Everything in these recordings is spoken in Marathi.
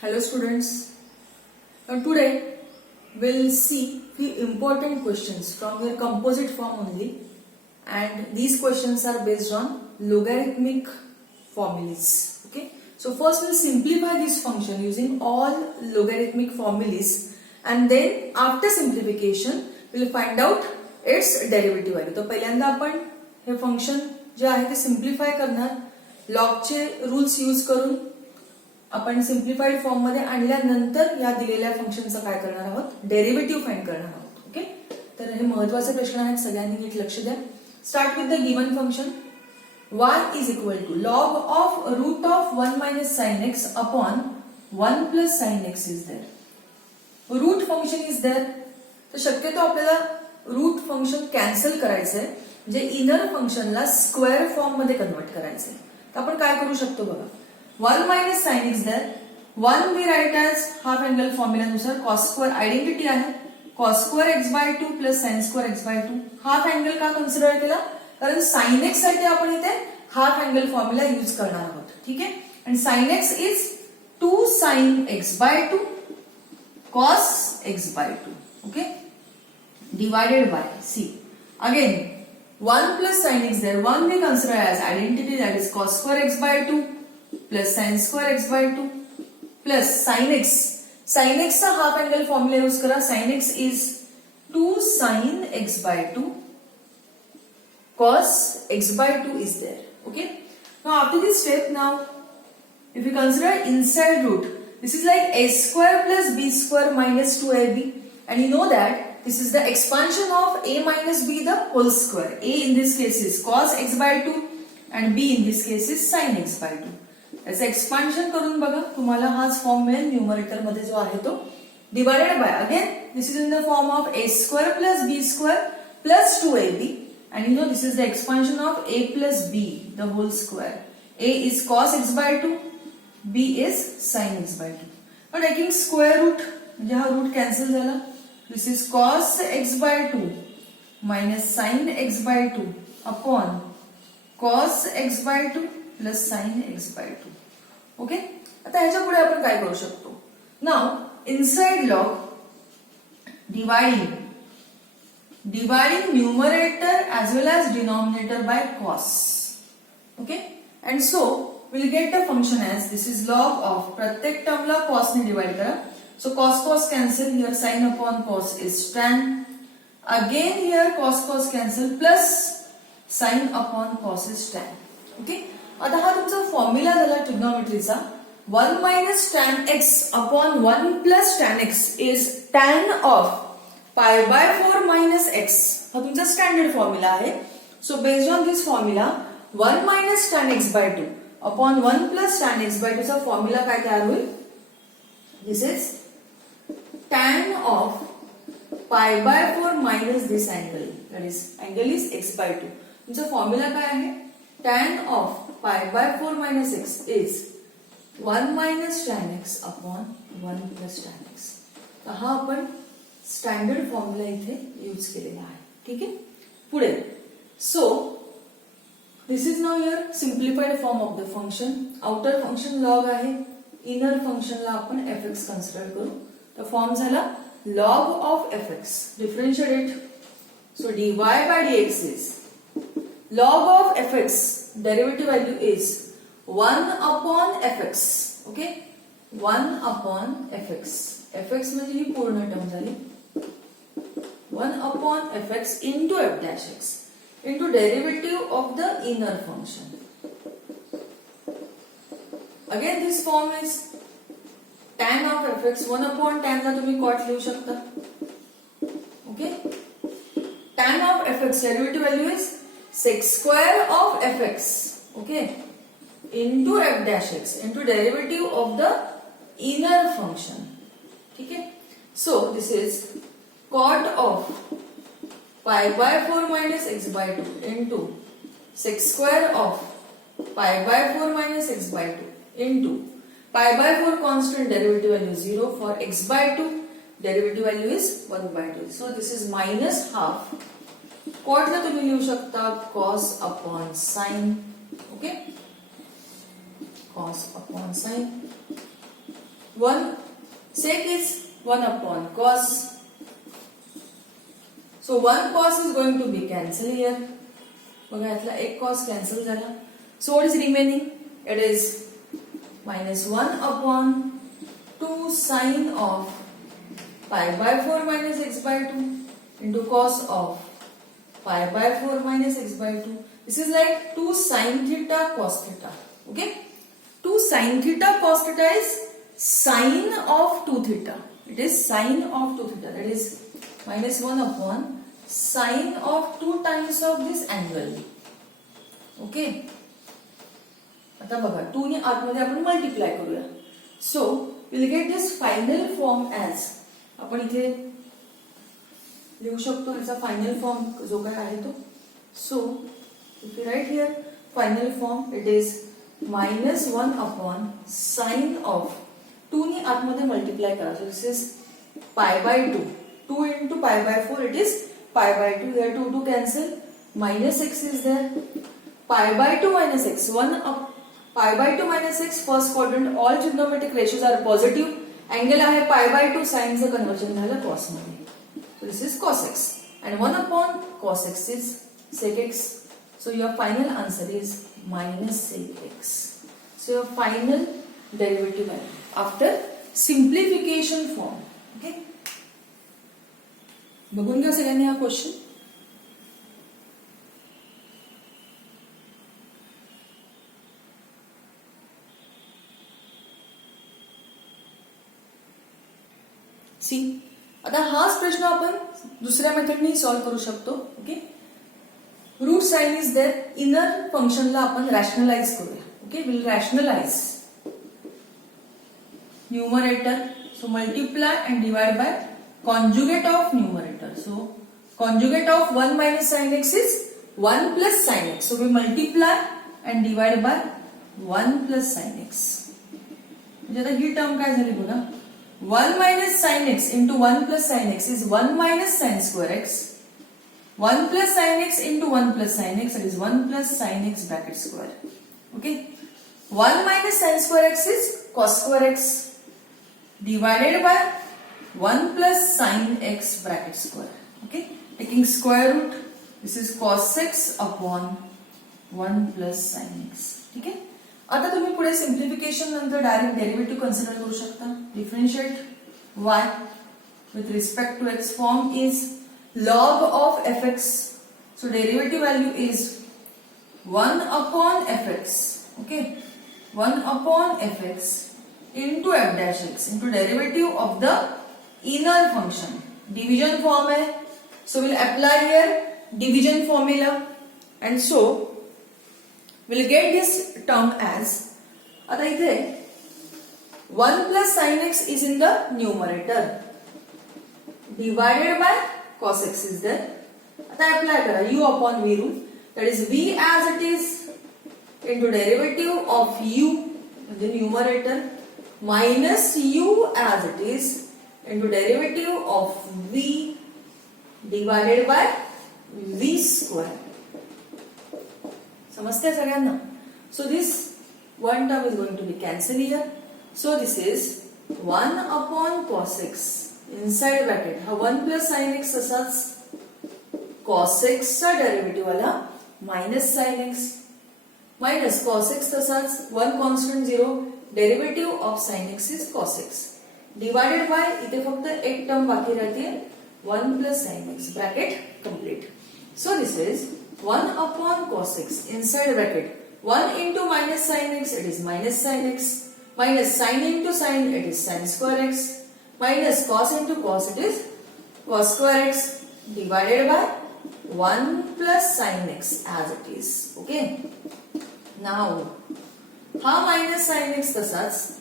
Hello students. Now today we'll see few important questions from your composite form only, and these questions are based on logarithmic formulas. Okay. So first we'll simplify this function using all logarithmic formulas, and then after simplification we'll find out its derivative value. तो पहिल्यांदा आपण हे फंक्शन जे आहे ते सिम्प्लिफाय करणार, लॉगचे रूल्स यूज करून आपण सिम्प्लिफाईड फॉर्म मध्ये आणल्यानंतर या दिलेल्या फंक्शनचं काय करणार आहोत, डेरिव्हेटिव्ह फाइंड करणार आहोत. ओके, तर हे महत्त्वाचे प्रश्न आहेत, सगळ्यांनी नीट लक्ष द्या. Start with the given function y is equal to log of root of 1 minus sin x upon 1 plus sin x is there. Root function is there. तर शक्यतो आपल्याला रूट फंक्शन कॅन्सल करायचंय, म्हणजे इनर फंक्शनला स्क्वेअर फॉर्म मध्ये कन्वर्ट करायचंय. तर आपण काय करू शकतो बघा, 1 minus sin x there. 1 we write as half angle फॉर्म्युलानुसार cos स्क्वेअर आयडेंटिटी आहे, cos square x by 2 plus sin square x by 2. Half angle का कन्सिडर केला, कारण sin x साठी आपण इथे हाफ अँगल फॉर्म्युला यूज करणार आहोत. ठीक आहे, आणि sin x is 2 sin x by 2 cos x by 2. Okay, divided by c. Again 1 plus sin x there. 1 we consider as identity, that is cos square x by 2 plus sin square x by 2 plus sin x. Sin x चा हाफ अँगल फॉर्म्युला यूज करा. sin x is 2 sin x by 2 cos x by 2 is there. Okay, now after this step, now if you consider inside root, this is like a square plus b square minus 2ab, and you know that this is the expansion of a minus b the whole square. A in this case is cos x by 2 and b in this case is sin x by 2. याचं एक्सपान्शन करून बघा, तुम्हाला हाच फॉर्म मिळेल न्यूमरेटर मध्ये जो आहे तो, divided by again this is in the form of a square plus b square plus 2ab, and you know this is the expansion of a plus b the whole square. A is cos x by 2, b is sin x by 2. Now taking square root, म्हणजे हा रूट कॅन्सल झाला. This is cos x by 2 minus sin x by 2 upon cos x by 2 plus sin x by 2. Okay, आता ह्याच्या पुढे आपण काय करू शकतो, now inside log dividing numerator as well as denominator by cos. Okay, and so we'll get the function as this is log of, प्रत्येक टर्मला cos ने डिवाइड करा. So cos cancel, here sin upon cos is tan. Again here cos cancel plus sin upon cos is tan. Okay, आता हा तुमचा फॉर्म्युला झाला ट्रिग्नोमेट्रीचा. 1 minus tan x upon 1 plus tan x is tan of pi by 4 minus x. हा तुमचा स्टँडर्ड फॉर्म्युला आहे. So based on this formula 1 minus tan x by 2 upon 1 plus tan x by 2 चा फॉर्म्युला काय तयार होईल, दिस is tan of pi by 4 minus this angle, that is angle is x by 2. तुमचा फॉर्म्युला काय आहे, tan of pi by 4 minus x is 1 minus tan x upon 1 plus tan x. तर हा आपण स्टँडर्ड फॉर्म्युला इथे यूज केलेला आहे. ठीक आहे, पुढे so this is now your simplified form of the function. Outer function log आहे, इनर फंक्शनला आपण fx कन्सिडर करू. तर फॉर्म झाला log of fx. Differentiate it. So dy by dx is log of fx, derivative value is 1 upon fx. Okay, 1 upon fx. fx म्हणजे ही पूर्ण टर्म झाली. 1 upon fx into f dash x into derivative of the inner function. Again this form is tan of fx. 1 upon tan ला तुम्ही cot लिहू शकता. Okay, tan of fx derivative value is sec square of fx. Okay, into f dash x into derivative of the inner function. ठीक है, so this is cot of pi by 4 minus x by 2 into sec square of pi by 4 minus x by 2 into pi by 4 constant, derivative value is 0 for x by 2, derivative value is 1 by 2. So this is minus half. cot ला तुम्ही लिहू शकता cos upon sin. Okay, cos upon sin 1 sec is 1 upon cos. So 1 cos is going to be cancelled here. बघा यातला एक cos cancel झाला. So what is remaining? It is minus 1 upon 2 sine of pi by 4 minus x by 2 into cos of pi by 4 minus x by 2. This is like 2 sine theta cos theta. Okay? 2 sine theta cos theta is sine of 2 theta. It is sine of 2 theta. That is minus 1 upon sine of 2 times of this angle. Okay? आता बघा 2 ने आतमध्ये आपण मल्टिप्लाय करूया. So will get this final form as, आपण इथे लिहू शकतो याचा फायनल फॉर्म जो काय आहे तो. So if you write here final form, it is minus 1 upon sine of 2 ने आतमध्ये मल्टिप्लाय करा. So this is pi by 2. 2 into pi by 4, it is pi by 2. Here 2 cancel. Minus x is there. Pi by 2 minus x. 1 up. Pi by 2 minus x, first quadrant. All trigonometric ratios are positive. Angle आहे pi by 2. Sine चं conversion झालं cos मध्ये. So this is cos x. And 1 upon cos x is sec x. So your final answer is minus sec x. So your final derivative value after simplification form. Okay? बघून घ्या सगळ्यांनी हा क्वेश्चन. सी आता हाच प्रश्न आपण दुसऱ्या मेथडनी सॉल्व्ह करू शकतो. Okay, root sine is there. Inner फंक्शनला आपण रॅशनलाइज करूया. Okay, will rationalise numerator. So multiply and divide by conjugate of numerator. So conjugate of 1 minus sin x is 1 plus sin x. So we multiply and divide by 1 plus sin x. म्हणजे आता ही टर्म काय झाली बघा. 1 minus sin x into 1 plus sin x is 1 minus sin square x. 1 plus sin x into 1 plus sin x, that is 1 plus sin x bracket square. Okay. 1 minus sin square x is cos square x divided by 1 plus sin x bracket square. Okay, taking square root, this is cos x upon 1 plus sin x. ठीक आहे. आता तुम्ही पुढे सिम्प्लिफिकेशन नंतर डायरेक्ट डेरिव्हेटिव्ह कन्सिडर करू शकता. Differentiate y with respect to x form is log of fx. So derivative value is 1 upon fx. Okay, 1 upon fx into f dash x into derivative of the inner function. Division form है, so we'll apply here division formula, and so we'll get this term as, आता इथे 1 plus sin x is in the numerator divided by cos x is there. आता apply करा u upon v rule, that is v as it is into derivative of u म्हणजे numerator minus u as it is into derivative of v divided by v square. समजते सगळ्यांना. So this one term is going to be cancelled here. So this is 1 upon cos x inside bracket. हा 1 plus sin x असाच cos x चा डेरिव्हेटिव्ह आला minus sin x minus cos x तसाच 1 constant 0 derivative of sin x is cos x divided by इथे फक्त एक टर्म बाकी रहती है 1 plus sin x bracket complete. So this is 1 upon cos x inside bracket 1 into minus sin x, it is minus sin x, minus sin into sin, it is sin square x, minus cos into cos, it is cos square x divided by 1 plus sin x as it is. Okay, now हा minus sin x तसाच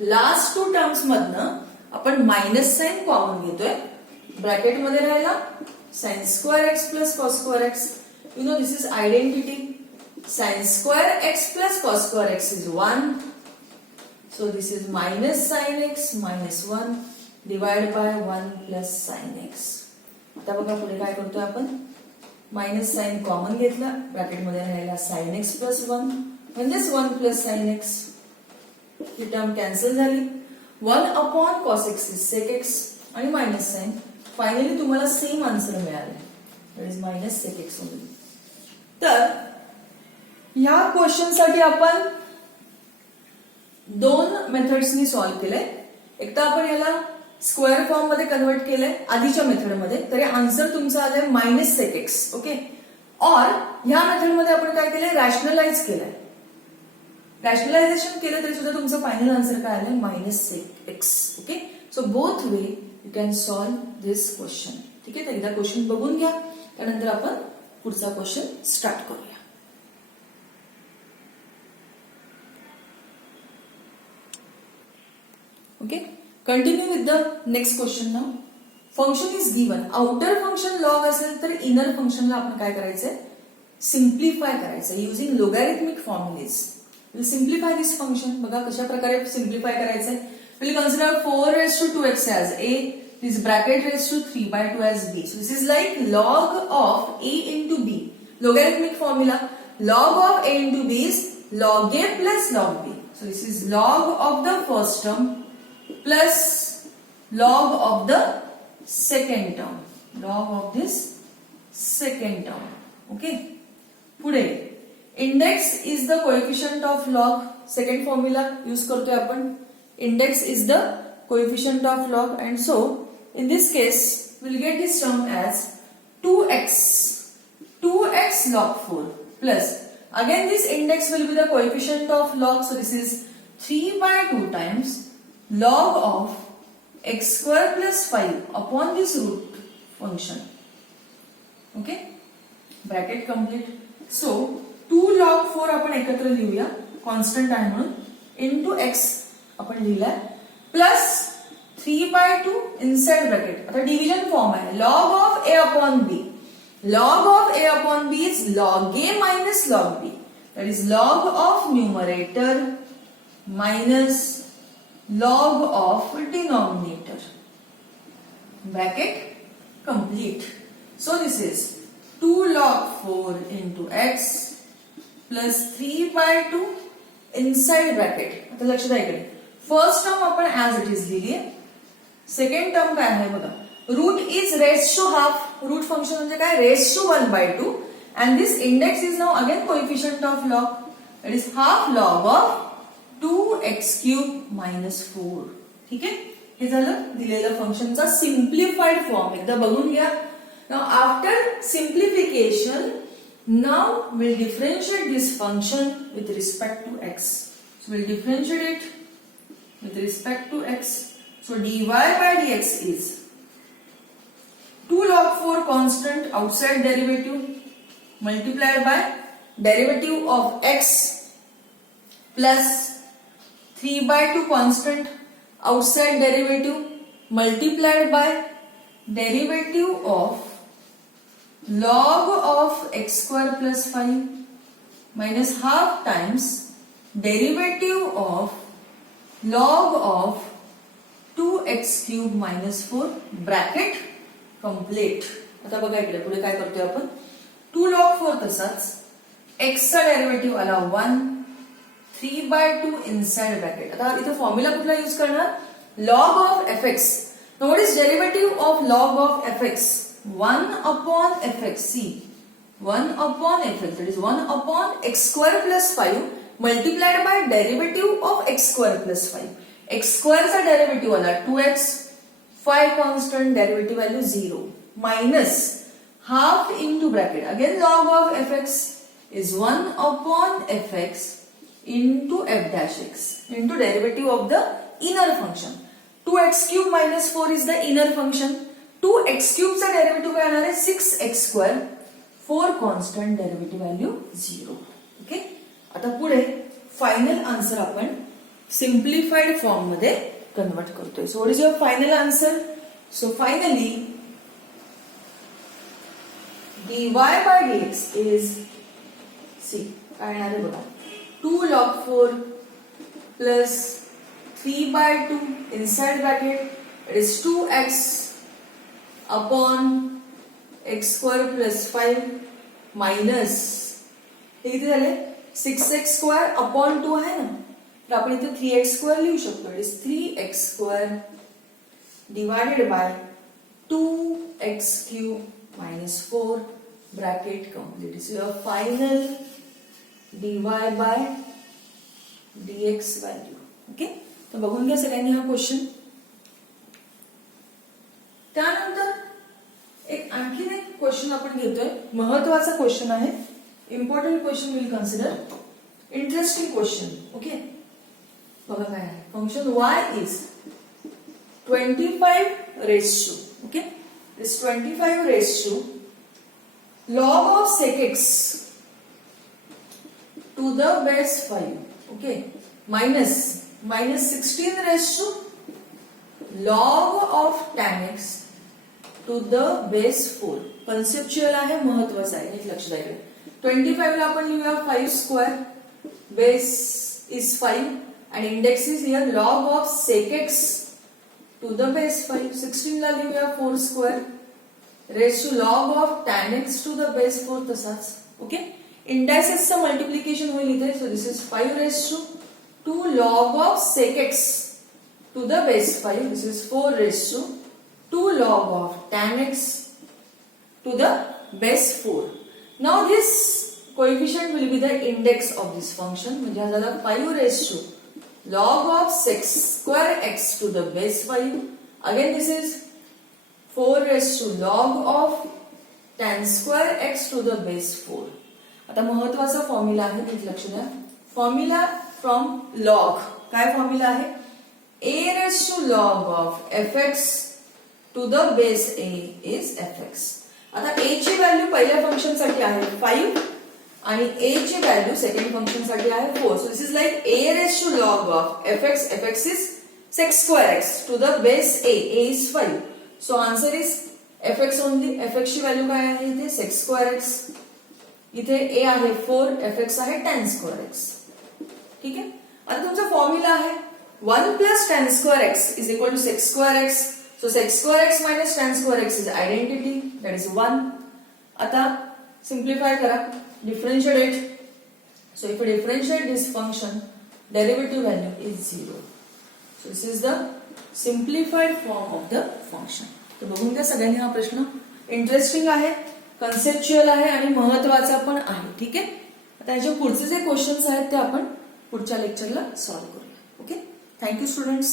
लास्ट टू टर्म्स मधनं आपण मायनस साइन कॉमन घेतोय. ब्रॅकेट मध्ये राहिला sin square x plus cos square x. You know this is identity. Sin square x plus cos square x is 1. So this is minus sin x minus 1 divided by 1 plus sin x. आता बघा पुढे काय करतोय आपण. मायनस साइन कॉमन घेतला, ब्रॅकेट मध्ये राहिला sin x plus 1 म्हणजेच 1 plus sin x. ही टर्म कॅन्सल झाली. 1 cos x is sec x आणि मायनस साइन. फायनली तुम्हाला सेम आन्सर मिळाले, that is minus sec x only. तर ह्या क्वेश्चन साठी आपण 2 मेथड्सनी सॉल्व्ह केलंय. एक तर आपण याला स्क्वेअर फॉर्म मध्ये कन्वर्ट केलंय आधीच्या मेथडमध्ये, तरी आन्सर तुमचा आलाय मायनस sec x. ओके. और ह्या मेथडमध्ये आपण काय केलंय, रॅशनलाइज केलंय. रॅशनलायझेशन केलं तरी सुद्धा तुमचं फायनल आन्सर काय आलंय, minus sec x. Okay. So both way you can solve this question. ठीक आहे. तर एकदा क्वेश्चन बघून घ्या, त्यानंतर आपण पुढचा क्वेश्चन स्टार्ट करूया. Okay. Continue with the next question now. Function is given. Outer function log असेल तर इनर फंक्शनला आपण काय करायचंय, सिम्प्लिफाय करायचं using logarithmic formulas. Will simplify this function. बघा कशा प्रकारे सिम्प्लिफाय करायचंय. Will consider 4 raised to 2x as a, this bracket raised to 3/2 as b. So this is like log of a into b. Logarithmic formula. Log of a into b is log a plus log b. So this is log of the first term plus log of the second term. Log of this second term. Okay. पुढे index is the coefficient of log. Second formula use करतोय आपण. Index is the coefficient of log, and so in this case we'll get this term as 2x log 4 plus, again this index will be the coefficient of log, so this is 3/2 times log of x square plus 5 upon this root function. Okay, bracket complete. So 2 log 4 आपण एकत्र लिहूया, कॉन्स्टंट आहे म्हणून, into x आपण लिहिलाय, प्लस 3/2 इनसाइड ब्रॅकेट. आता डिव्हिजन फॉर्म आहे, log of a upon b. Log of a upon b is log a minus log b. That is log of numerator minus log of denominator. Bracket complete. So this is 2 log 4 into x plus 3/2 inside bracket. आता लक्ष द्या इकडे. फर्स्ट टर्म आपण ऍज इट इज लिहिली आहे. सेकंड टर्म काय आहे बघा, root is raised to half. Root function म्हणजे काय, raised to 1/2, and this index is now again coefficient of log, that is half log of 2x³ minus 4. ठीक आहे. हे झालं दिलेलं फंक्शनचा सिम्प्लिफाईड फॉर्म. एकदा बघून घ्या. Now after simplification, now we'll differentiate this function with respect to x. So we'll differentiate it with respect to x. So dy by dx is 2 log 4 constant outside derivative multiplied by derivative of x plus 3/2 constant outside derivative multiplied by derivative of log of x square plus 5 minus half times derivative of log of 2x³ minus 4 bracket complete. आता बघा इकडे पुढे काय करतोय आपण, 2 log 4 तसाच, x चा डेरिव्हेटिव्ह आला 1, 3/2 इनसाइड ब्रॅकेट. आता इथे फॉर्म्युला कुठला यूज करणार, log of fx. Now what is derivative of log of fx? 1 upon fx. See, 1 upon fx, that is 1 upon x square plus 5 multiplied by derivative of x square plus 5. x square चा डेरिव्हेटिव्ह आला 2x, 5 constant, derivative value 0, minus half into bracket. Again log of fx is 1 upon fx into f dash x into derivative of the inner function. 2x³ minus 4 is the inner function. 2x³ चा डेरिव्हेटिव्ह काय येणार आहे, 6x², 4 constant, derivative value 0. Okay. आता पुढे फायनल आन्सर आपण सिम्प्लिफाईड फॉर्म मध्ये कन्वर्ट करतोय. So what is your final answer? So finally dy by dx is, see, काय येणार आहे बघा, 2 log 4 plus 3/2 inside bracket, it is 2x upon x square plus 5 minus, हे किती झाले, 6x² upon 2 आहे ना, तर आपण इथे 3x² लिहू शकतो. It is 3x² divided by 2x³ minus 4 bracket complete. So your final dy by dx value. Okay, तर बघून घ्या सगळ्यांनी हा क्वेश्चन. त्यानंतर आणखीन एक क्वेश्चन आपण घेतोय. महत्वाचा क्वेश्चन आहे. Important question will consider. Interesting question. Okay, बघा काय आहे. Function y is 25 raised to. Okay, this 25 raised to log of sec x to the base 5. Okay, minus 16 raised to log of tan x to the base 4. Conceptual आहे, महत्वाचं आहे, नीट लक्ष द्यायला. 25 ला आपण लिहूया 5², base is 5 and index is here log of sec x to the base 5. 16 ला लिहूया 4² raised to log of tan x to the base 4 तसाच. ओके, इंडायसेसचं मल्टिप्लिकेशन होईल इथे. So this is 5 raised to 2 log of sec x to the base 5. This is 4 raised to 2 log of tan x to the base 4. Now this coefficient will be the index of this function. म्हणजे हा झाला 5 raised to log of sec² x to the base 5. Again this is 4 raised to log of tan² x to the base 4. आता महत्वाचा फॉर्म्युला आहे, प्लीज लक्ष द्या. Formula from log. काय फॉर्म्युला आहे? a raised to log of fx to the base a is fx. आता a ची व्हॅल्यू पहिल्या फंक्शन साठी आहे 5 आणि a ची व्हॅल्यू सेकंड फंक्शन साठी आहे 4. So this is like a raised to log of fx is sec² x to the base a is 5. So answer is fx only. fx ची व्हॅल्यू काय आहे इथे? sec² x. इथे a आहे 4, fx आहे tan² x. ठीक आहे, आता तुमचा फॉर्म्युला आहे 1 plus tan² x is equal to sec² x. So sec² x minus tan² x is identity, that is 1. आता simplify करा, differentiate. So if you differentiate this function, derivative value is 0. So this is the simplified form of the function. तर बघून घ्या सगळ्यांनी हा प्रश्न. इंटरेस्टिंग आहे, कन्सेप्च्युअल आहे आणि महत्वाचा पण आहे. ठीक आहे, आता याचे पुढचे जे क्वेश्चन्स आहेत ते आपण पुढच्या लेक्चरला सॉल्व्ह करूया. Okay, thank you students.